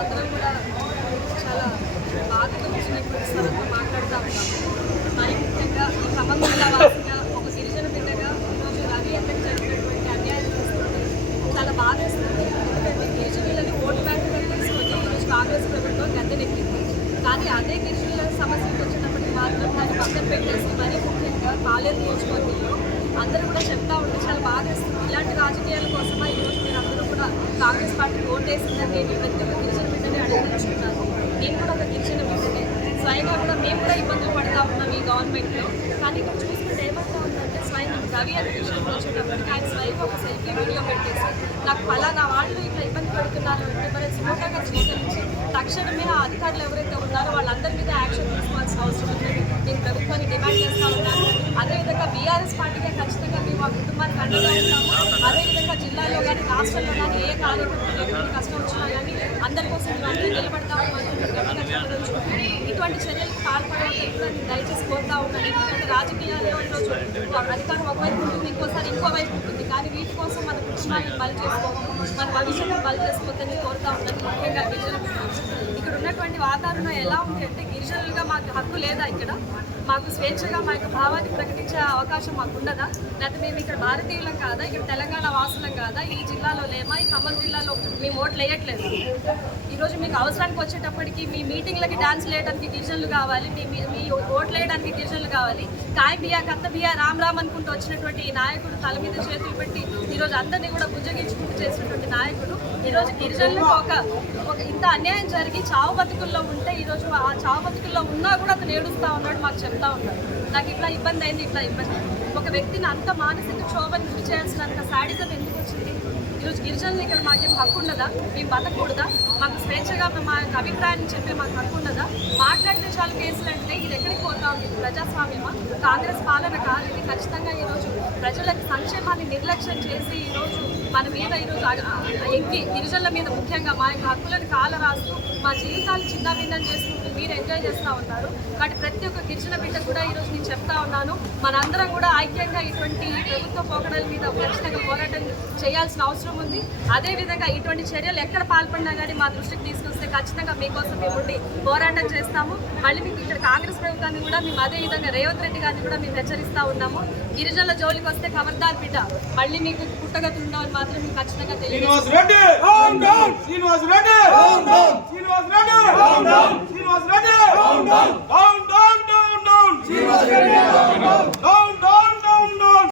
అందరం కూడా చాలా బాధతో వచ్చిన స్థలంలో మాట్లాడుతూ ఉన్నాము మరి ముఖ్యంగా ఈ ఖమ్మం జిల్లా వాసిగా ఒక గిరిజన బిడ్డగా ఈరోజు రవి ఎంతకు జరిగినటువంటి అన్యాయం చూస్తుంటే చాలా బాధేస్తుంది. ఎందుకంటే గిరిజనులని ఓటు బ్యాంకుగా తీసుకొని ఈరోజు కాంగ్రెస్ ప్రభుత్వం గద్దెనెక్కింది కానీ అదే గిరిజనుల సమస్యలకు వచ్చినప్పటికీ మాత్రం దాన్ని పక్కన పెట్టేసి మరీ ముఖ్యంగా పాలేరు నియోజకవర్గంలో అందరూ కూడా చెప్తా ఉంటే చాలా బాధేస్తుంది. ఇలాంటి రాజకీయాల కోసమా ఈరోజు కాంగ్రెస్ పార్టీ ఓటేసిందని నేను ప్రతి ఒక్క గిరిజన బిడ్డని అడగదలుచుకున్నాను నేను కూడా ఒక గిరిజన బిడ్డనే స్వయంగా కూడా మేము కూడా ఇబ్బందులు పడతా ఉన్నాం ఈ గవర్నమెంట్లో. కానీ ఇక్కడ చూసుకుంటే ఏమంటా ఉందంటే స్వయం రవి అనే విషయంలో వచ్చేటప్పటికి ఆయన స్వయంగా ఒక సెల్ఫీ వీడియో పెట్టేసి నాకు ఫలానా వాళ్ళు ఇట్లా ఇబ్బంది పడుతున్నారు అంటే మరి సుమోటాగా స్వీకరించి తక్షణమే ఆ అధికారులు ఎవరైతే ఉన్నారో వాళ్ళందరి మీద యాక్షన్ తీసుకోవాల్సిన అవసరం ఉంది. నేను ప్రభుత్వాన్ని డిమాండ్ చేస్తా ఉన్నాను. అదేవిధంగా బీఆర్ఎస్ పార్టీగా ఖచ్చితంగా మా ఆ కుటుంబానికి అండగా ఉంటాము అదేవిధంగా జిల్లాలో కానీ రాష్ట్రంలో కానీ ఏ కార్యక్రమం ఎటువంటి కష్టం వచ్చినా కానీ అందరి కోసం మేము అందరూ నిలబడతాము ఇటువంటి చర్యలకు పాల్పడాలని దయచేసి కోరుతా ఉన్నాను. ఎందుకంటే రాజకీయాల్లో ఈరోజు అధికారం ఒకవైపు ఉంటుంది ఇంకోసారి ఇంకో వైపు ఉంటుంది. కానీ వీటి కోసం మన కృష్ణాన్ని బలి చేసుకోము మన భవిష్యత్తు బలి చేసుకోవద్దని కోరుతా ఉన్నాను. ముఖ్యంగా ఉన్నటువంటి వాతావరణం ఎలా ఉంది అంటే గిరిజనులుగా మాకు హక్కు లేదా ఇక్కడ? మాకు స్వేచ్ఛగా మా యొక్క భావాన్ని ప్రకటించే అవకాశం మాకు ఉండదా? లేకపోతే మేము ఇక్కడ భారతీయులం కాదా? ఇక్కడ తెలంగాణ వాసులం కాదా? ఈ జిల్లాలో లేమా? ఈ ఖమ్మం జిల్లాలో మేము ఓట్లు వేయట్లేదు. ఈరోజు మీకు అవసరానికి వచ్చేటప్పటికి మీ మీటింగ్లకి డాన్స్ వేయడానికి గిరిజనులు కావాలి. మీ మీ- ఓట్లు వేయడానికి గిరిజనులు కావాలి. కాయ బియ్య కత్త బియ్య రామ్ రామ్ అనుకుంటూ వచ్చినటువంటి ఈ నాయకుడు తల మీద చేతులు పెట్టి ఈరోజు అందరినీ కూడా బుజ్జగించుకుంటూ చేసినటువంటి నాయకుడు. ఈరోజు గిరిజనులకు ఒక ఒక ఇంత అన్యాయం జరిగి చావు బతుకుల్లో ఉంటే ఈరోజు ఆ చావు బతుకుల్లో ఉన్నా కూడా అతను ఏడుస్తూ ఉన్నాడు మాకు చెప్తా ఉన్నాడు. నాకు ఇట్లా ఇబ్బంది అయింది ఇట్లా ఇబ్బంది ఒక వ్యక్తిని అంత మానసిక క్షోభని గురి చేయాల్సినంత శాడిజం ఎందుకు వచ్చింది? ఈరోజు గిరిజనులు ఇక్కడ మాకేం హక్కు ఉండదా? మేము బతకూడదా? మాకు స్వేచ్ఛగా మా యొక్క అభిప్రాయాన్ని చెప్పే మాకు హక్కు ఉండదా? మాట్లాడితే చాలు కేసులు అంటే ఇది ఎక్కడికి పోతా ఉంది? ప్రజాస్వామ్యమా? కాంగ్రెస్ పాలన కాదు ఇది. ఖచ్చితంగా ఈరోజు ప్రజల సంక్షేమాన్ని నిర్లక్ష్యం చేసి ఈరోజు మన మీద ఈరోజు ఎక్కి గిరిజనుల మీద ముఖ్యంగా మా యొక్క హక్కులను కాల రాస్తూ మా జీవితాలు చిన్నాభిన్నం చేసుకుంటూ మీరు ఎంజాయ్ చేస్తూ ఉంటారు కాబట్టి ప్రతి ఒక్క గిరిజన బిడ్డ కూడా ఈరోజు నేను చెప్తా ఉన్నాను. మనందరం కూడా ఐక్యంగా ఇటువంటి ప్రభుత్వ పోకడల మీద ఖచ్చితంగా పోరాటం చేయాల్సిన అవసరం ఉంది. అదేవిధంగా ఇటువంటి చర్యలు ఎక్కడ పాల్పడినా కానీ మా దృష్టికి తీసుకొస్తే ఖచ్చితంగా మీకోసం మేము ఉండి పోరాటం చేస్తాము. మళ్ళీ మీకు ఇక్కడ కాంగ్రెస్ ప్రభుత్వాన్ని కూడా మేము అదే విధంగా రేవంత్ రెడ్డి గారిని కూడా మేము హెచ్చరిస్తూ ఉన్నాము. గిరిజనుల జోలికి వస్తే ఖబర్దార్ బిడ్డ. మళ్ళీ మీకు పుట్టగతులు ఉండవని మాత్రం మీకు ఖచ్చితంగా తెలియదు Calm down. She was ready. Calm down. She was ready. Calm down. She was ready. Calm down.